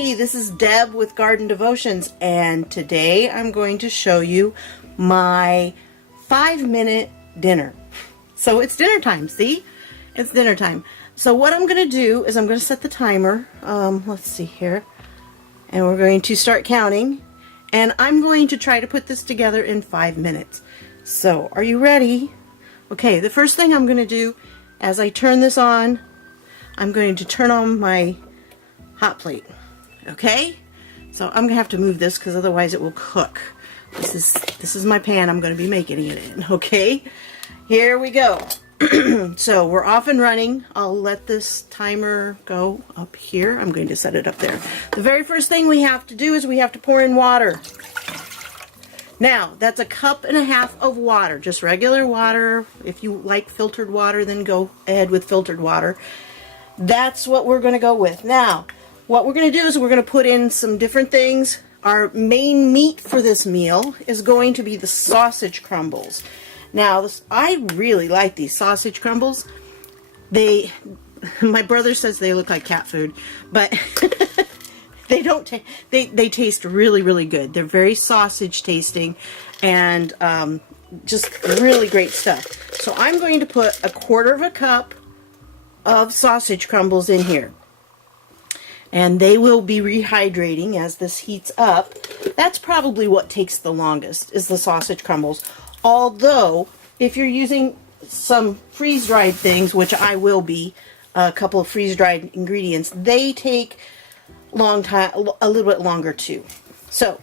Hey, this is Deb with Garden Devotions, and today I'm going to show you my 5-minute dinner. So it's dinner time, see? It's dinner time. So what I'm going to do is I'm going to set the timer. Let's see here. And we're going to start counting. And I'm going to try to put this together in 5 minutes. So, are you ready? Okay, the first thing I'm going to do, as I turn this on, I'm going to turn on my hot plate. Okay? So I'm going to have to move this because otherwise it will cook. This is my pan I'm going to be making it in. Okay? Here we go. So we're off and running. I'll let this timer go up here. I'm going to set it up there. The very first thing we have to do is we have to pour in water. Now, that's 1.5 cups of water, just regular water. If you like filtered water, then go ahead with filtered water. That's what we're going to go with. Now, what we're going to do is we're going to put in some different things. Our main meat for this meal is going to be the sausage crumbles. Now, I really like these sausage crumbles. My brother says they look like cat food, but they don't. They taste really, really good. They're very sausage tasting, and just really great stuff. So I'm going to put 1/4 cup of sausage crumbles in here. And they will be rehydrating as this heats up. That's probably what takes the longest, is the sausage crumbles. Although, if you're using some freeze-dried things, which I will be, a couple of freeze-dried ingredients, they take a little bit longer too. So,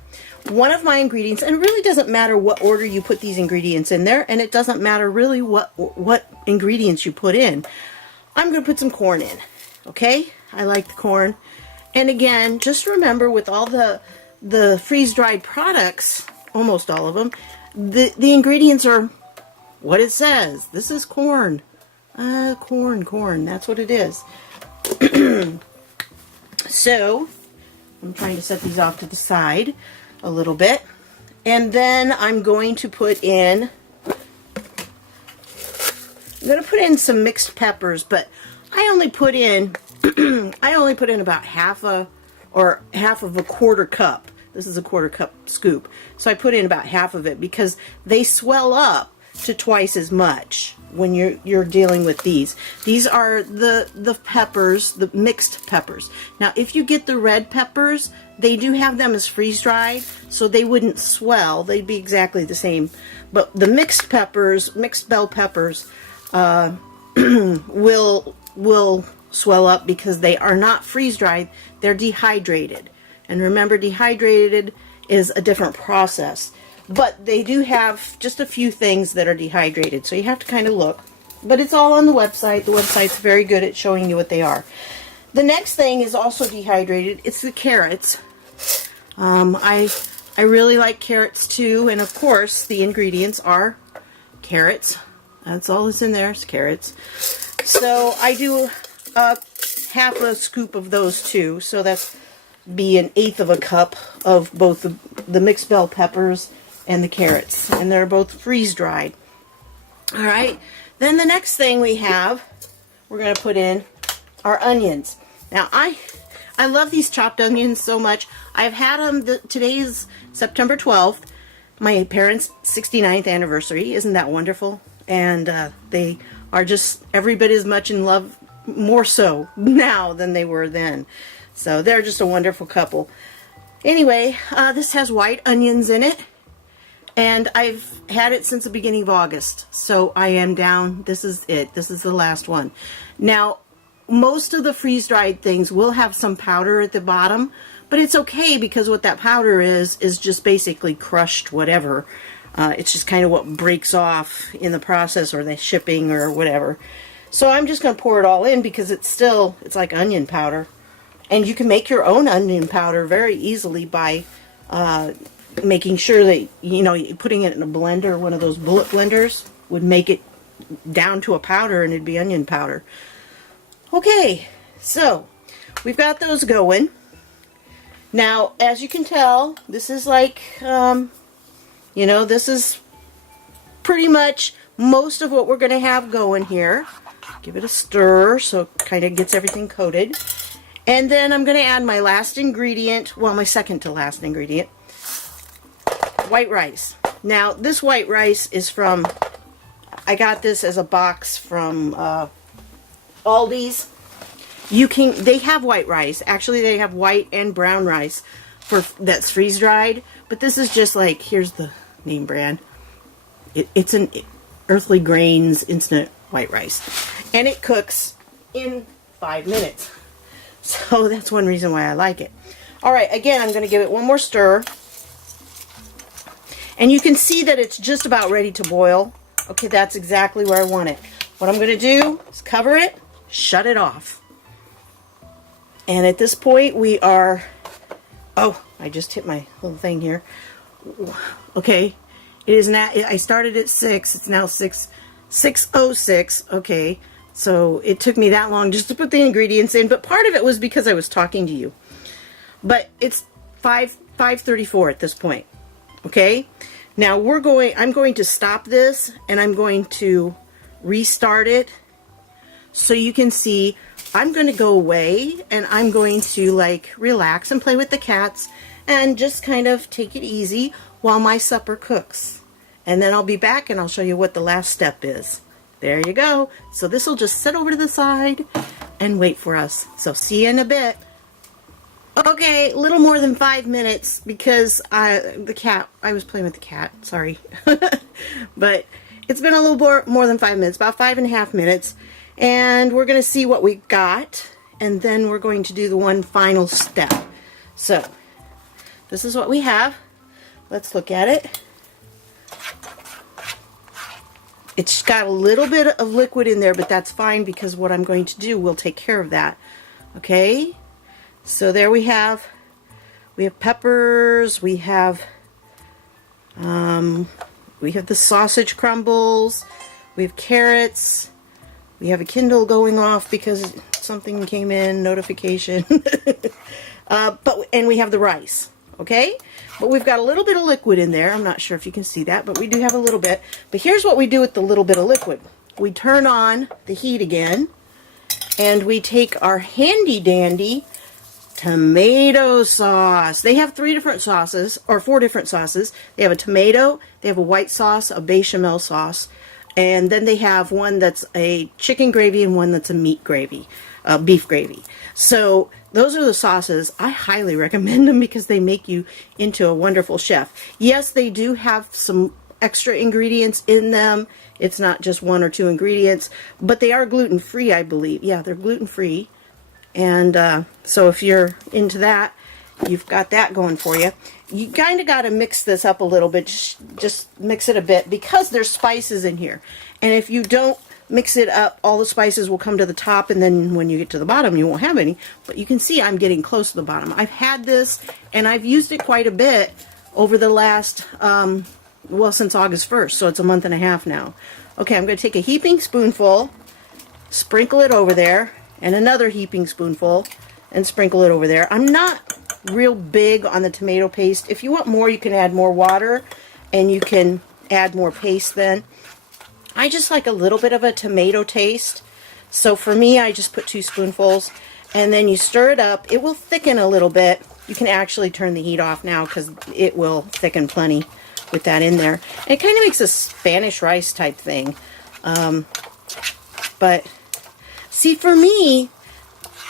one of my ingredients, and it really doesn't matter what order you put these ingredients in there, and it doesn't matter really what ingredients you put in. I'm going to put some corn in, okay? I like the corn. And again, just remember with all the freeze-dried products, almost all of them, the ingredients are what it says. This is corn. Corn. That's what it is. So, I'm trying to set these off to the side a little bit. And then I'm going to put in some mixed peppers, but I only put in about half of a 1/4 cup. This is a 1/4 cup scoop. So I put in about half of it because they swell up to twice as much when you're dealing with these. These are the peppers, the mixed peppers. Now, if you get the red peppers, they do have them as freeze-dried, so they wouldn't swell. They'd be exactly the same. But the mixed peppers, mixed bell peppers, will swell up because they are not freeze-dried, they're dehydrated. And remember, dehydrated is a different process. But they do have just a few things that are dehydrated, so you have to kind of look. But it's all on the website. The website's very good at showing you what they are. The next thing is also dehydrated. It's the carrots. I really like carrots too, and of course the ingredients are carrots. That's all that's in there, is carrots. So I do half a scoop of those too, so that's be 1/8 cup of both the mixed bell peppers and the carrots, and they're both freeze-dried. All right, then the next thing we're going to put in our onions. Now I love these chopped onions so much. I've had them. Today is September 12th, my parents' 69th anniversary. Isn't that wonderful? And they are just every bit as much in love, more so now than they were then. So they're just a wonderful couple. Anyway, this has white onions in it, and I've had it since the beginning of August. So I am down. This is it. This is the last one. Now, most of the freeze-dried things will have some powder at the bottom, but it's okay because what that powder is just basically crushed whatever. It's just kind of what breaks off in the process or the shipping or whatever. So I'm just going to pour it all in because it's like onion powder. And you can make your own onion powder very easily by making sure that, putting it in a blender, one of those bullet blenders, would make it down to a powder and it'd be onion powder. Okay, so we've got those going. Now, as you can tell, this is like, this is pretty much most of what we're going to have going here. Give it a stir so it kind of gets everything coated. And then I'm going to add my last ingredient, well, my second to last ingredient, white rice. Now, this white rice is from, I got this as a box from Aldi's. They have white rice. Actually, they have white and brown rice that's freeze dried. But this is just like, here's the name brand. It's an Earthly Grains instant white rice. And it cooks in 5 minutes. So that's one reason why I like it. Alright, again, I'm going to give it one more stir. And you can see that it's just about ready to boil. Okay, that's exactly where I want it. What I'm going to do is cover it, shut it off. And at this point we are... Oh, I just hit my little thing here. Okay, it is now... I started at 6. It's now 6:06. Okay, so it took me that long just to put the ingredients in. But part of it was because I was talking to you. But it's 5:34 at this point. Okay, now I'm going to stop this and I'm going to restart it so you can see. I'm going to go away and I'm going to like relax and play with the cats and just kind of take it easy while my supper cooks. And then I'll be back and I'll show you what the last step is. There you go. So this will just sit over to the side and wait for us. So see you in a bit. Okay, a little more than 5 minutes because I was playing with the cat, sorry. But it's been a little more than 5 minutes, about 5.5 minutes. And we're going to see what we got. And then we're going to do the one final step. So, this is what we have. Let's look at it. It's got a little bit of liquid in there, but that's fine because what I'm going to do will take care of that. Okay? So there we have peppers, we have the sausage crumbles, we have carrots, we have a Kindle going off because something came in, notification, and we have the rice, okay? But we've got a little bit of liquid in there. I'm not sure if you can see that, but we do have a little bit. But here's what we do with the little bit of liquid. We turn on the heat again, and we take our handy dandy tomato sauce. They have 3 different sauces, or 4 different sauces. They have a tomato, they have a white sauce, a bechamel sauce, and then they have one that's a chicken gravy and one that's a meat gravy, beef gravy. So those are the sauces. I highly recommend them because they make you into a wonderful chef. Yes, they do have some extra ingredients in them. It's not just 1 or 2 ingredients, but they are gluten-free, I believe. Yeah, they're gluten-free. And so if you're into that, you've got that going for you. You kind of got to mix this up a little bit. Just mix it a bit because there's spices in here. And if you don't mix it up, all the spices will come to the top, and then when you get to the bottom, you won't have any. But you can see I'm getting close to the bottom. I've had this, and I've used it quite a bit over the last, well, since August 1st, so it's a month and a half now. Okay, I'm going to take a heaping spoonful, sprinkle it over there, and another heaping spoonful and sprinkle it over there. I'm not real big on the tomato paste. If you want more, you can add more water and you can add more paste then. I just like a little bit of a tomato taste. So for me, I just put 2 spoonfuls and then you stir it up. It will thicken a little bit. You can actually turn the heat off now because it will thicken plenty with that in there. And it kind of makes a Spanish rice type thing. But see, for me,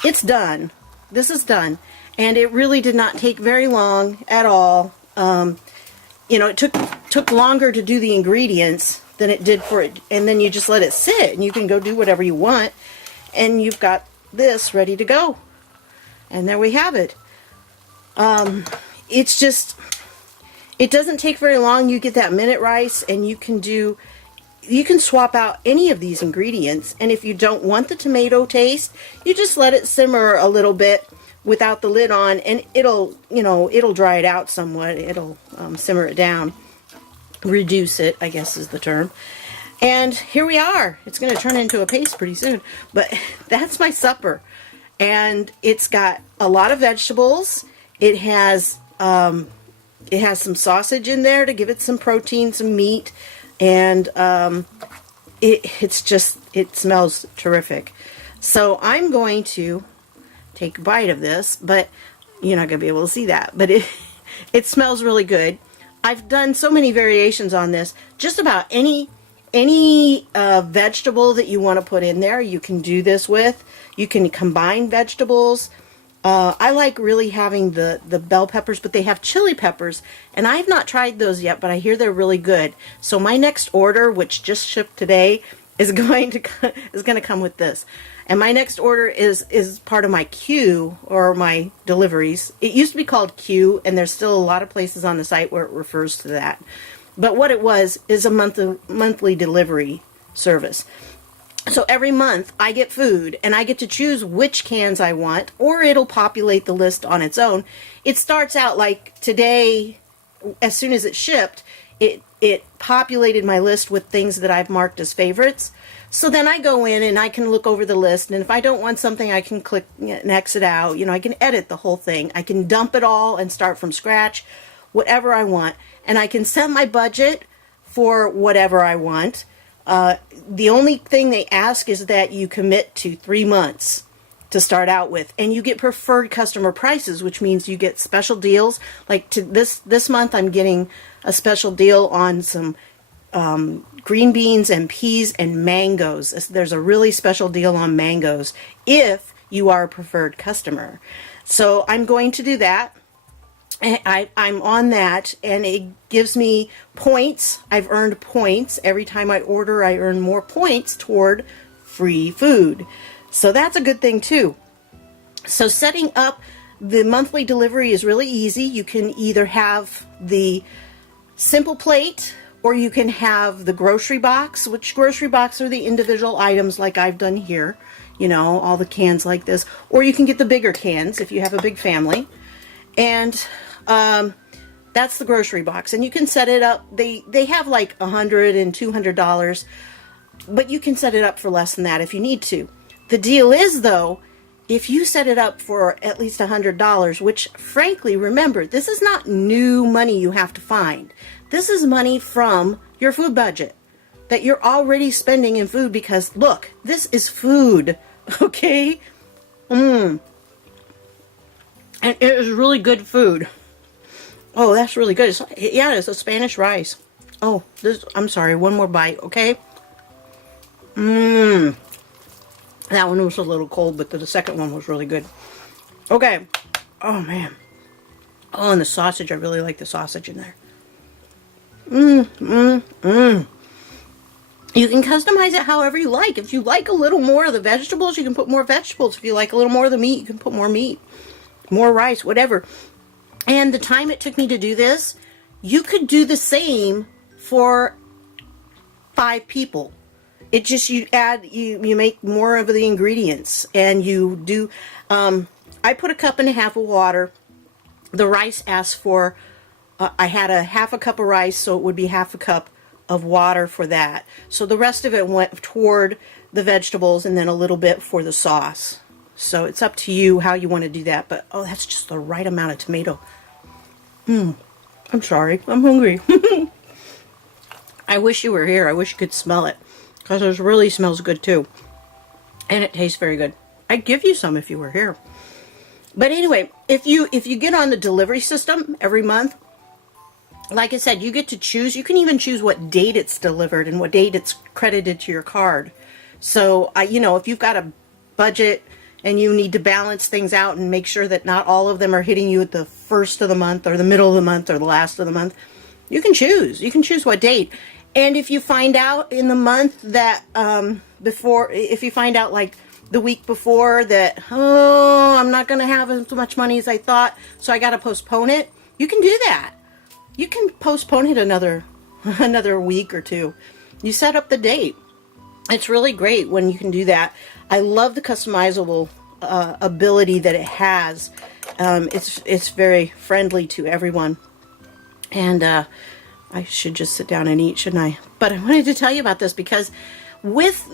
it's done. This is done. And it really did not take very long at all. You know, it took longer to do the ingredients than it did for it. And then you just let it sit and you can go do whatever you want. And you've got this ready to go. And there we have it. It's just, it doesn't take very long. You get that minute rice and you can swap out any of these ingredients, and if you don't want the tomato taste, you just let it simmer a little bit without the lid on, and it'll dry it out somewhat. It'll simmer it down, reduce it, I guess is the term. And here we are. It's going to turn into a paste pretty soon, but that's my supper. And it's got a lot of vegetables. It has some sausage in there to give it some protein, some meat. And it smells terrific. So I'm going to take a bite of this, but you're not going to be able to see that. But it smells really good. I've done so many variations on this. Just about any vegetable that you want to put in there, you can do this with. You can combine vegetables. I like really having the bell peppers, but they have chili peppers, and I've not tried those yet, but I hear they're really good. So my next order, which just shipped today, is going to come with this. And my next order is part of my queue, or my deliveries. It used to be called queue, and there's still a lot of places on the site where it refers to that. But what it was is a monthly delivery service. So every month I get food, and I get to choose which cans I want, or it'll populate the list on its own. It starts out like today, as soon as it shipped, it populated my list with things that I've marked as favorites. So then I go in and I can look over the list, and if I don't want something, I can click and exit out. I can edit the whole thing. I can dump it all and start from scratch, whatever I want. And I can set my budget for whatever I want. The only thing they ask is that you commit to 3 months to start out with, and you get preferred customer prices, which means you get special deals. Like this month, I'm getting a special deal on some green beans and peas and mangoes. There's a really special deal on mangoes if you are a preferred customer. So I'm going to do that. I'm on that, and it gives me points. I've earned points. Every time I order, I earn more points toward free food. So that's a good thing too. So setting up the monthly delivery is really easy. You can either have the simple plate, or you can have the grocery box, which grocery box are the individual items like I've done here. All the cans like this. Or you can get the bigger cans if you have a big family. And that's the grocery box, and you can set it up. They have like $100 and $200, but you can set it up for less than that if you need to. The deal is, though, if you set it up for at least $100, which frankly, remember, this is not new money you have to find. This is money from your food budget that you're already spending in food, because look, this is food, okay? And it is really good food. Oh, that's really good. It's a Spanish rice. Oh, I'm sorry, one more bite, okay? That one was a little cold, but the second one was really good. Okay. Oh, man. Oh, and the sausage. I really like the sausage in there. You can customize it however you like. If you like a little more of the vegetables, you can put more vegetables. If you like a little more of the meat, you can put more meat. More rice, whatever. And the time it took me to do this, you could do the same for 5 people. It just, you make more of the ingredients, and you do, I put 1.5 cups of water. The rice asked for, I had a 1/2 cup of rice, so it would be 1/2 cup of water for that. So the rest of it went toward the vegetables, and then a little bit for the sauce. So it's up to you how you want to do that. But, oh, that's just the right amount of tomato. I'm sorry. I'm hungry. I wish you were here. I wish you could smell it, because it really smells good too. And it tastes very good. I'd give you some if you were here. But anyway, if you get on the delivery system every month, like I said, you get to choose. You can even choose what date it's delivered and what date it's credited to your card. So, if you've got a budget and you need to balance things out and make sure that not all of them are hitting you at the first of the month or the middle of the month or the last of the month, you can choose. You can choose what date. And if you find out in the month that if you find out like the week before that, oh, I'm not going to have as much money as I thought, so I got to postpone it, you can do that. You can postpone it another week or two. You set up the date. It's really great when you can do that. I love the customizable ability that it has. It's very friendly to everyone. And I should just sit down and eat, shouldn't I? But I wanted to tell you about this because with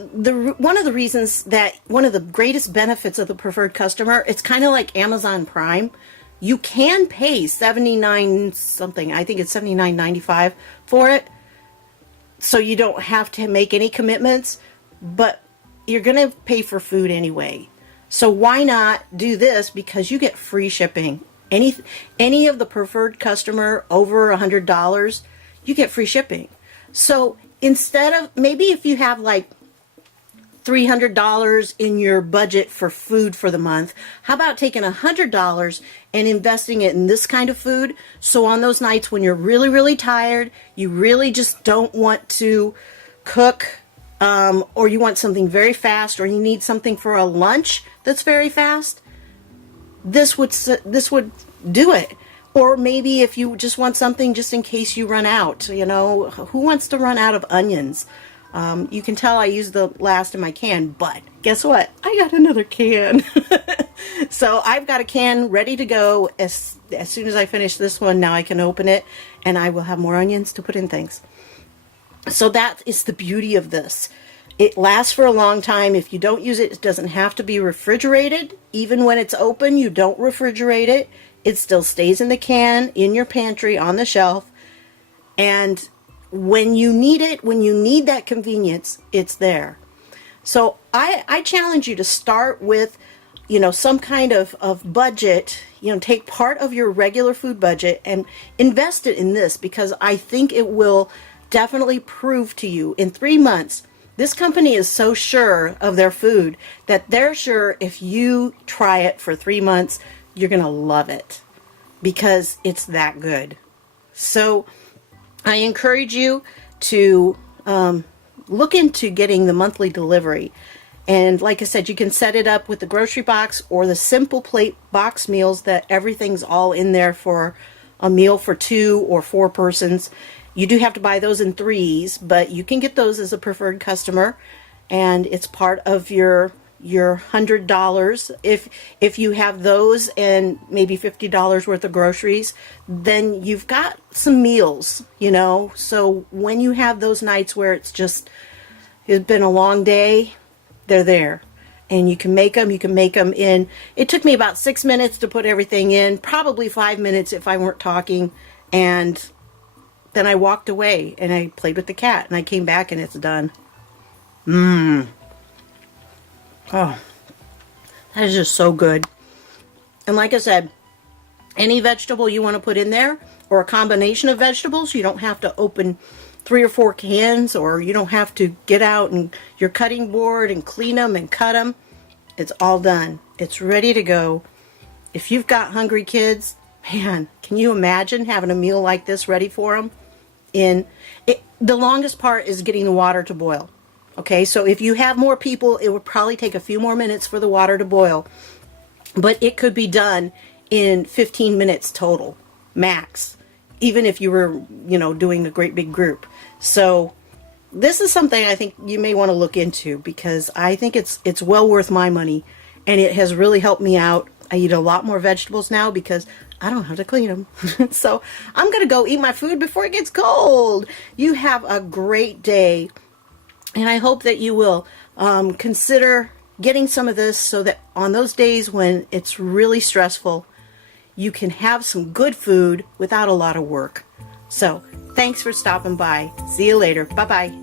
one of the greatest benefits of the preferred customer, it's kind of like Amazon Prime. You can pay $79 something. I think it's $79.95 for it. So you don't have to make any commitments, but you're going to pay for food anyway. So why not do this? Because you get free shipping. Any of the preferred customer over $100, you get free shipping. So instead of, maybe if you have like $300 in your budget for food for the month, how about taking $100 and investing it in this kind of food? So on those nights when you're really, really tired, you really just don't want to cook, or you want something very fast, or you need something for a lunch that's very fast, this would do it. Or maybe if you just want something just in case you run out, you know, who wants to run out of onions? You can tell I used the last in my can, but guess what? I got another can. So I've got a can ready to go. As soon as I finish this one, now I can open it and I will have more onions to put in things. So that is the beauty of this. It lasts for a long time. If you don't use it, it doesn't have to be refrigerated. Even when it's open, you don't refrigerate it. It still stays in the can, in your pantry, on the shelf. And when you need it, when you need that convenience, it's there. So I challenge you to start with, you know, some kind of budget. You know, take part of your regular food budget and invest it in this, because I think it will definitely prove to you in 3 months. This company is so sure of their food that they're sure if you try it for 3 months, you're going to love it because it's that good. So I encourage you to look into getting the monthly delivery. And like I said, you can set it up with the grocery box or the simple plate box meals that everything's all in there for a meal for 2 or 4 persons. You do have to buy those in 3s, but you can get those as a preferred customer, and it's part of your $100. If you have those and maybe $50 worth of groceries, then you've got some meals, you know. So when you have those nights where it's been a long day, they're there. And you can make them in. It took me about 6 minutes to put everything in, probably 5 minutes if I weren't talking, and then I walked away and I played with the cat and I came back and it's done. Oh, that is just so good. And like I said, any vegetable you want to put in there, or a combination of vegetables, you don't have to open 3 or 4 cans, or you don't have to get out and your cutting board and clean them and cut them. It's all done. It's ready to go. If you've got hungry kids, man, can you imagine having a meal like this ready for them? The longest part is getting the water to boil. Okay, so if you have more people, it would probably take a few more minutes for the water to boil. But it could be done in 15 minutes total, max. Even if you were, you know, doing a great big group. So this is something I think you may want to look into, because I think it's well worth my money. And it has really helped me out. I eat a lot more vegetables now because I don't have to clean them. So I'm going to go eat my food before it gets cold. You have a great day. And I hope that you will consider getting some of this so that on those days when it's really stressful, you can have some good food without a lot of work. So thanks for stopping by. See you later. Bye-bye.